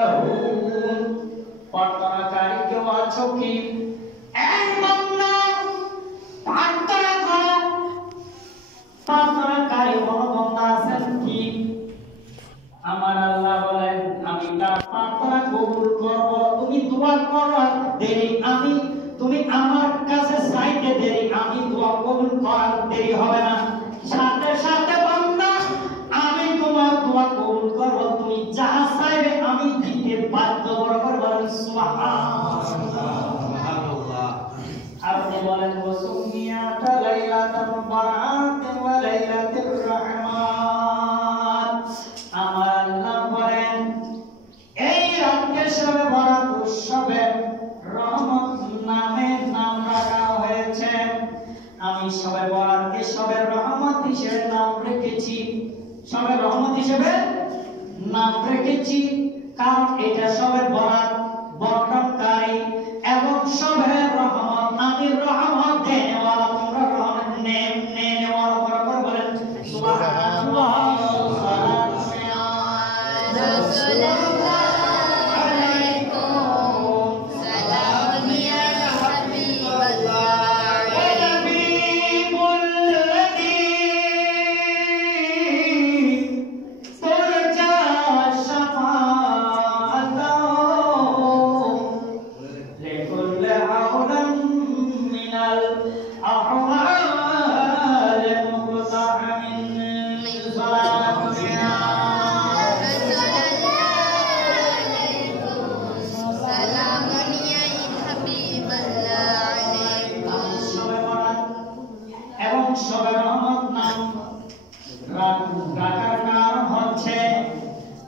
লাহুন প্রার্থনাকারী কেউ আছো কি? এক বান্দা প্রার্থনা করো, প্রার্থনাকারী কোন বান্দা আছেন কি? আমার আল্লাহ বলেন আমি তার প্রার্থনা কবুল করব। তুমি দোয়া করো দেরি, তুমি আমার কাছে চাইতে দেরি, আমি দোয়া কবুল করার দেরি হবে না। সাথে সাথে বান্দা আমি তোমার দোয়া কবুল করব, তুমি যা চাইবে আমি দিতে বাধ্য। বরাবর বলেন সুবহানাল্লাহ। আপনি বলেন ওয়াসুমিয়াতা লাইলাতুল বারাত ওয়া লাইলাতুর রাহমাত। আমার আল্লাহ বলেন এই রাতকে শবে বরাত উৎসবে রহমত নামে নাম রাখা হয়েছে। আমি শবে বরাতকে শবে রহমত হিসেবে নাম রেখেছি, শবে রহমত হিসেবে নাম রেখেছি, কারণ এটা শবে বরাত বর্ণনকারী এবং শবে রহমত। আমি রহমত দেনেওয়ালা, তোমরা রহমত নেনেওয়ালা। বরাবর বলেন সুবহানাল্লাহ।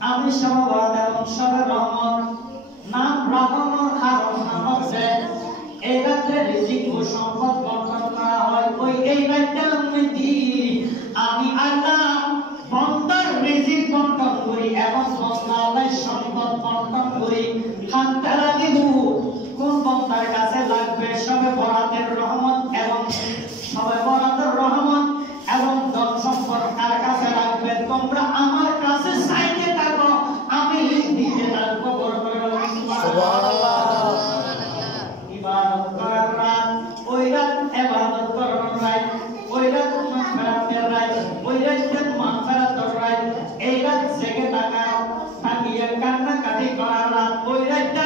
আমি সবার এবং সবার রহমত নাম রাখানোর কারণ হচ্ছে এই রাত্রে রিজিক ও সম্পদ বন্টন করা হয়। ওই এই রাতটার মধ্যে আমি আল্লাহ বান্দার রিজিক বন্টন করি এবং বান্দার সম্পদ বন্টন করি। খানতে লাগিব কোন বান্দার কাছে লাগবে সবে বরাতের রহমত এবং সবে বরাতের রহমত এবং ধন সম্পদ কার কাছে লাগবে? তোমরা আমার কাছে চাইতে থাকো, আমি দিতে থাকবো। সুবহানাল্লাহ। ইবাদত করার রাত, ওই রাত ইবাদত করার রাত, ওই রাত মাগফিরাতের রাত, ওই রাত মাগফিরাতের রাত, এই রাত জেগে থাকা, তাকিয়ে কান্নাকাটি করার রাত, ওই রাত,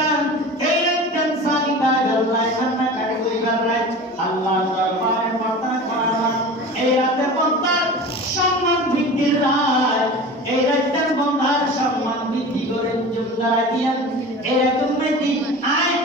এই রাত সালিকার আল্লাহ কান্নাকাটি করিবার রাত, আল্লাহর দরবারে প্রার্থনা করার রাত, এই রাতে বান্দার সম্মান বৃদ্ধির রাত, এই রাতে বান্দার সম্মান বৃদ্ধি করে জুমদারা দিয়া এই রাতে উম্মতি আয়